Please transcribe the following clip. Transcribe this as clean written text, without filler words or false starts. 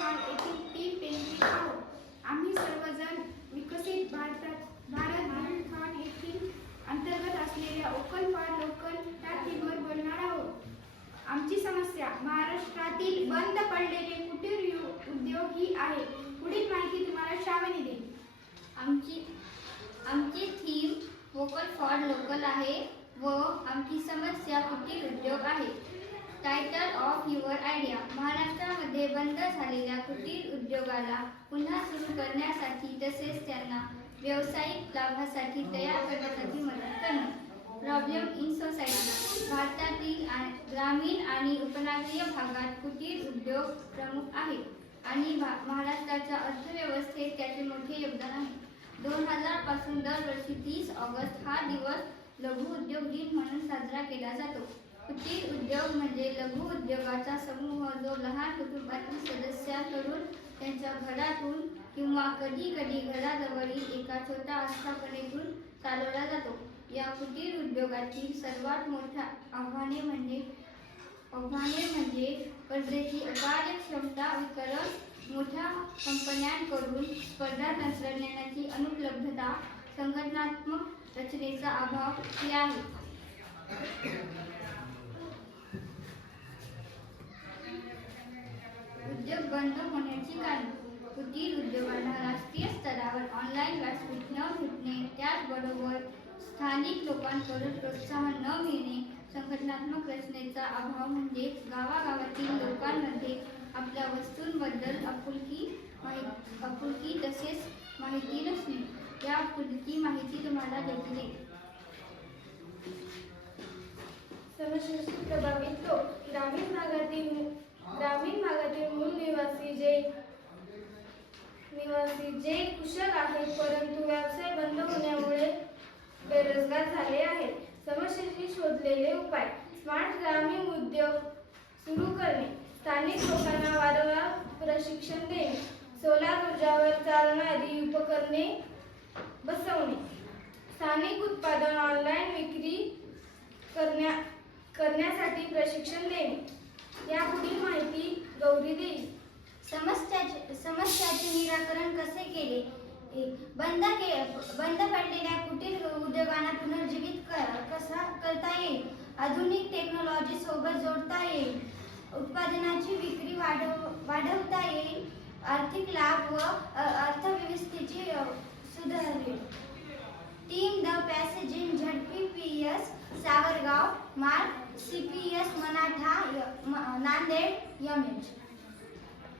Hall येथील team painting आहोत. आम्ही सर्वजण विकसित भारत हॉल येथील अंतर्गत असलेल्या ओकल फॉर लोकल या थीमवर बोलणार आहोत. आमची समस्या महाराष्ट्रातील बंद पडलेले कुटीर उद्योग ही आहे. पुढील माहिती तुम्हाला श्रावणी देईल. आमची थीम वोकल फॉर लोकल आहे व आमची समस्या कुटीर उद्योग आहे. Title of your idea. महाराष्ट्रामध्ये बंद झालेल्या कुटीर उद्योगाला पुन्हा सुरू करण्यासाठी तसेच त्यांना व्यावसायिक लाभासाठी तयार करण्यासाठी मदत करणे. Problem in society. भारतातील ग्रामीण आणि उपनगरीय भागात कुटीर उद्योग प्रमुख आहेत आणि महाराष्ट्राच्या अर्थव्यवस्थेत त्याचे मोठे योगदान आहे. 2000 पासून दरवर्षी 30 ऑगस्ट हा दिवस लघु उद्योग दिन म्हणून साजरा केला जातो. कुटीर उद्योग म्हणजे लघु उद्योगाचा समूह जो लहान कुटुंबातील सदस्यांकडून त्यांच्या घरातून किंवा कधी कधी घराजवळील एका छोट्या आस्थापनेतून चालवला जातो. या कुटीर उद्योगातील सर्वात मोठ्या आव्हाने म्हणजे कर्जाची अकार्यक्षमता, वितरण, मोठ्या कंपन्यांकडून स्पर्धा, तंत्रज्ञानाची अनुपलब्धता, संघटनात्मक रचनेचा अभाव हे आहे. उद्योग बंद होण्याची कारणे. कुटीर उद्योगांना राष्ट्रीय स्तरावर ऑनलाईन व्यासपीठ न भेटणे, त्याचबरोबर स्थानिक लोकांकडून प्रोत्साहन न मिळणे, संघटनात्मक रचनेचा अभाव म्हणजे गावागावातील लोकांमध्ये आपल्या वस्तूंबद्दल आपुलकी तसेच माहिती नसणे. या आपुलकी माहिती तुम्हाला देते. समस्येशी प्रभावित लोक. ग्रामीण भागातील मूल निवासी जे कुशल आहेत परंतु व्यवसाय बंद होण्यामुळे बेरोजगार झाले आहेत. समस्येशी शोधलेले उपाय. स्मार्ट ग्रामीण उद्योग सुरू करणे, स्थानिक लोकांना वारंवार प्रशिक्षण देणे, सोलार ऊर्जावर चालणारी उपकरणे बसवणे, स्थानिक उत्पादन ऑनलाईन विक्री करण्यासाठी प्रशिक्षण देणे. यापुढील माहिती गौरी देईल. समस्याचे निराकरण कसे केले. बंद पडलेल्या कुटीर उद्योगांना पुनर्जीवित कसा करता येईल. आधुनिक टेक्नॉलॉजी सोबत जोडता येईल. उत्पादनाची विक्री वाढवता येईल. आर्थिक लाभ व अर्थव्यवस्थेची सुधारेल. टीम द पॅसेजिंग ZPPS सावरगाव, मार्ग CPS मनाठा, नांदेड, MH.